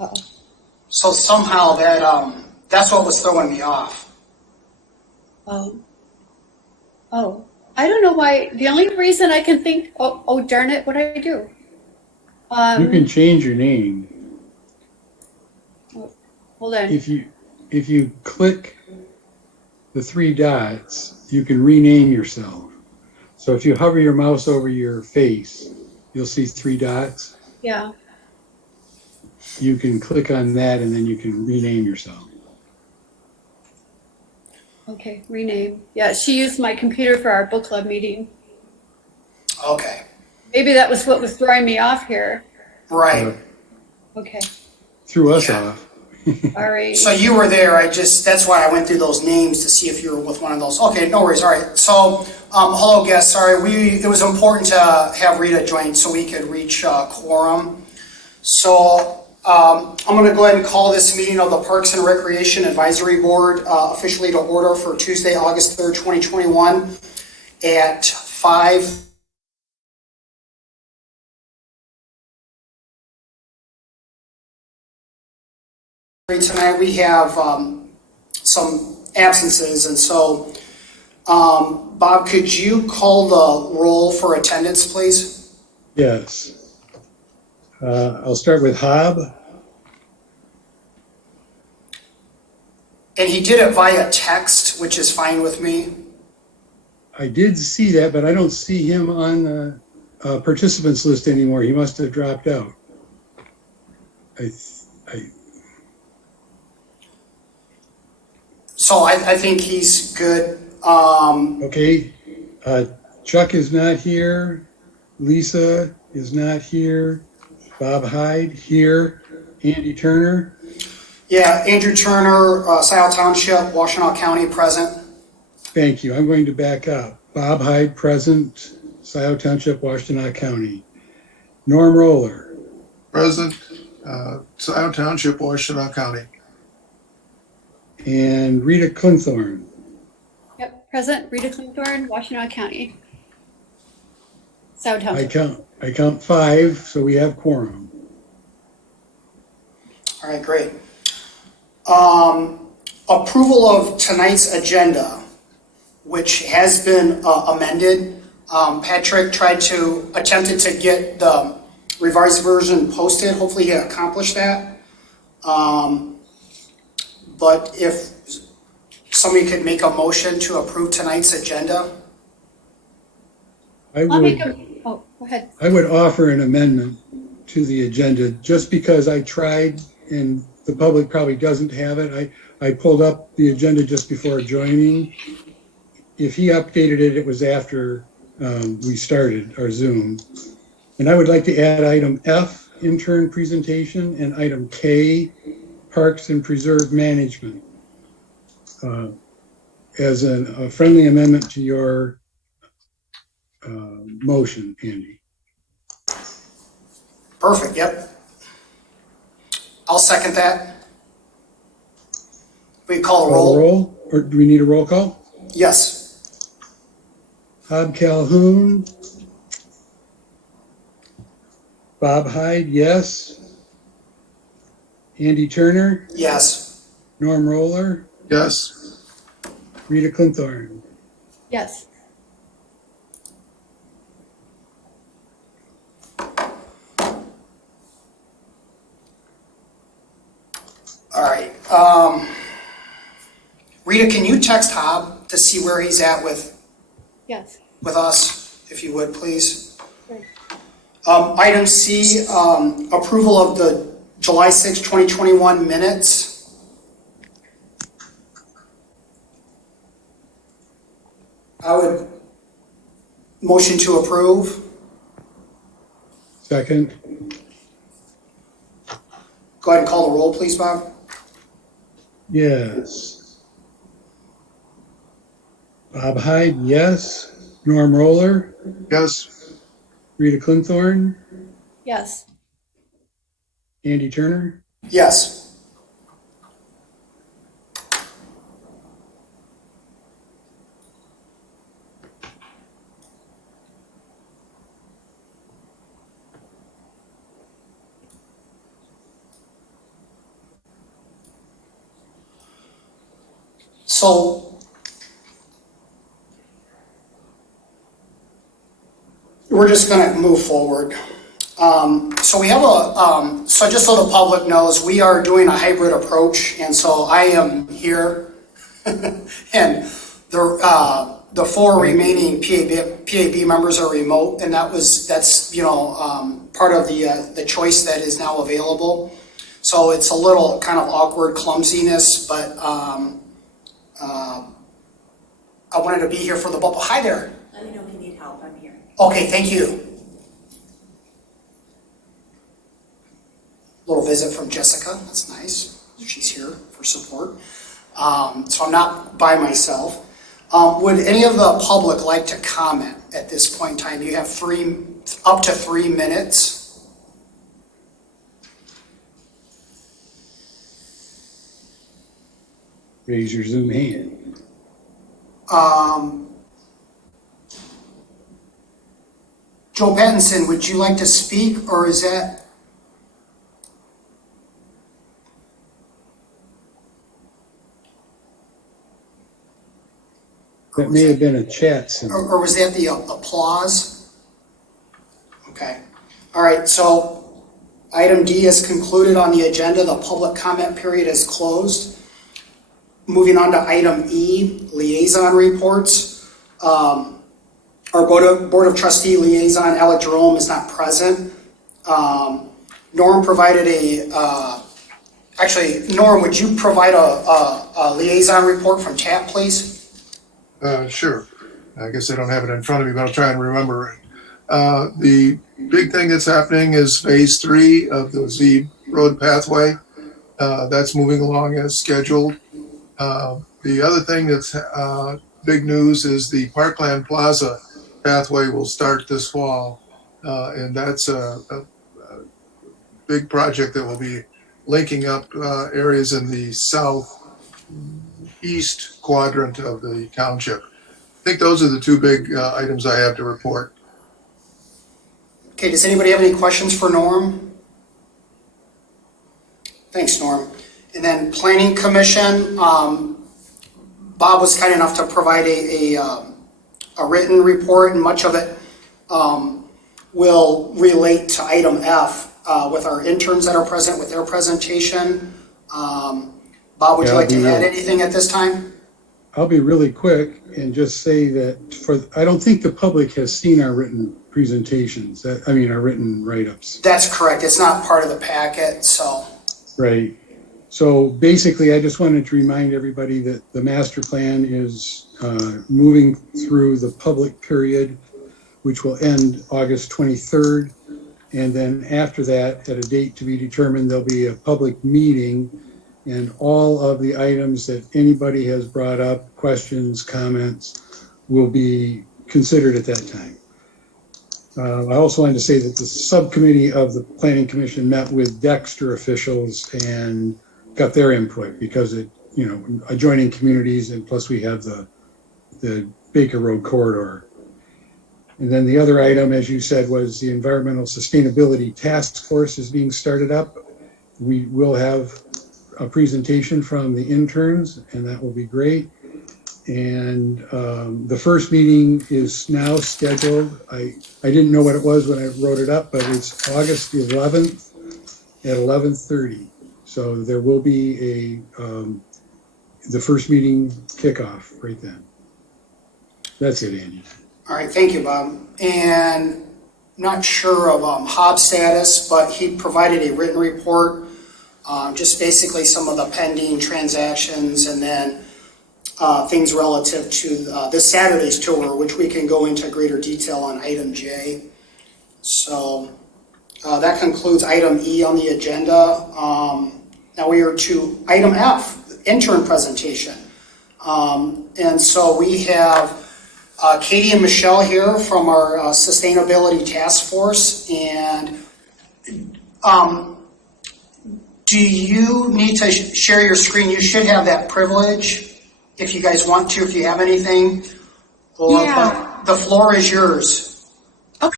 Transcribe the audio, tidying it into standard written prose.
Uh-oh. So somehow that's what was throwing me off. Oh, I don't know why. The only reason I can think, oh, darn it, what did I do? You can change your name. Hold on. If you click the three dots, you can rename yourself. So if you hover your mouse over your face, you'll see three dots. Yeah. You can click on that and then you can rename yourself. Okay, rename. Yeah, she used my computer for our book club meeting. Okay. Maybe that was what was throwing me off here. Right. Okay. Threw us off. Sorry. So you were there. That's why I went through those names to see if you were with one of those. Okay, no worries. All right. So, hello, guests. Sorry, it was important to have Rita join so we could reach quorum. So, I'm going to go ahead and call this meeting of the Parks and Recreation Advisory Board officially to order for Tuesday, August 3rd, 2021 at 5. Tonight we have some absences, and so Bob, could you call the roll for attendance, please? Yes. I'll start with Hobb. And he did it via text, which is fine with me. I did see that, but I don't see him on the participants list anymore. He must have dropped out. So I think he's good. Okay. Chuck is not here. Lisa is not here. Bob Hyde here. Andy Turner. Yeah, Andrew Turner, Scio Township, Washtenaw County, present. Thank you. I'm going to back up. Bob Hyde, present. Scio Township, Washtenaw County. Norm Roller. Present. Scio Township, Washtenaw County. And Rita Clinthorne. Yep, present. Rita Clinthorne, Washtenaw County. Scio Township. I count 5, so we have quorum. All right, great. Approval of tonight's agenda, which has been amended. Patrick attempted to get the revised version posted. Hopefully he accomplished that. But if somebody could make a motion to approve tonight's agenda. Go ahead. I would offer an amendment to the agenda just because I tried and the public probably doesn't have it. I pulled up the agenda just before joining. If he updated it, it was after we started our Zoom. And I would like to add item F, intern presentation, and item K, parks and preserve management, as a friendly amendment to your motion, Andy. Perfect, yep. I'll second that. We call a roll. Or do we need a roll call? Yes. Hobb Calhoun. Bob Hyde, yes. Andy Turner. Yes. Norm Roller. Yes. Rita Clinthorne. Yes. All right. Rita, can you text Hobb to see where he's at with us, if you would, please? Sure. Item C, approval of the July 6, 2021 minutes. I would motion to approve. Second. Go ahead and call the roll, please, Bob. Yes. Bob Hyde, yes. Norm Roller. Yes. Rita Clinthorne. Yes. Andy Turner. Yes. So we're just going to move forward. So we have so just so the public knows, we are doing a hybrid approach, and so I am here, and the 4 remaining PAB members are remote, and that's part of the choice that is now available. So it's a little kind of awkward clumsiness, but I wanted to be here for the bubble. Hi there. Let me know if you need help, I'm here. Okay, thank you. Little visit from Jessica, that's nice. She's here for support. So I'm not by myself. Would any of the public like to comment at this point in time? You have up to 3 minutes. Raise your Zoom hand. Joe Pattinson, would you like to speak, or is that? That may have been a chat symbol. Or was that the applause? Okay. All right, so item D is concluded on the agenda. The public comment period is closed. Moving on to item E, liaison reports. Our Board of Trustee liaison, Alec Jerome, is not present. Norm provided Norm, would you provide a liaison report from TAP, please? Sure. I guess I don't have it in front of me, but I'll try and remember it. The big thing that's happening is phase 3 of the Z road pathway. That's moving along as scheduled. The other thing that's big news is the Parkland Plaza pathway will start this fall. And that's a big project that will be linking up areas in the southeast quadrant of the township. I think those are the 2 big items I have to report. Okay, does anybody have any questions for Norm? Thanks, Norm. And then Planning Commission, Bob was kind enough to provide a written report, and much of it will relate to item F with our interns that are present with their presentation. Bob, would you like to add anything at this time? I'll be really quick and just say that I don't think the public has seen our written presentations, our written write-ups. That's correct. It's not part of the packet, so. Right. So basically, I just wanted to remind everybody that the master plan is moving through the public period, which will end August 23rd. And then after that, at a date to be determined, there'll be a public meeting, and all of the items that anybody has brought up, questions, comments, will be considered at that time. I also wanted to say that the subcommittee of the Planning Commission met with Dexter officials and got their input, because adjoining communities, and plus we have the Baker Road corridor. And then the other item, as you said, was the Environmental Sustainability Task Force is being started up. We will have a presentation from the interns, and that will be great. And the first meeting is now scheduled. I didn't know what it was when I wrote it up, but it's August 11th at 11:30. So there will be the first meeting kickoff right then. That's it, Andy. All right, thank you, Bob. And not sure of Hobbs' status, but he provided a written report, just basically some of the pending transactions, and then things relative to this Saturday's tour, which we can go into greater detail on item J. So that concludes item E on the agenda. Now we are to item F, intern presentation. And so we have Katie and Michelle here from our Sustainability Task Force. And do you need to share your screen? You should have that privilege if you guys want to, if you have anything. Yeah. The floor is yours.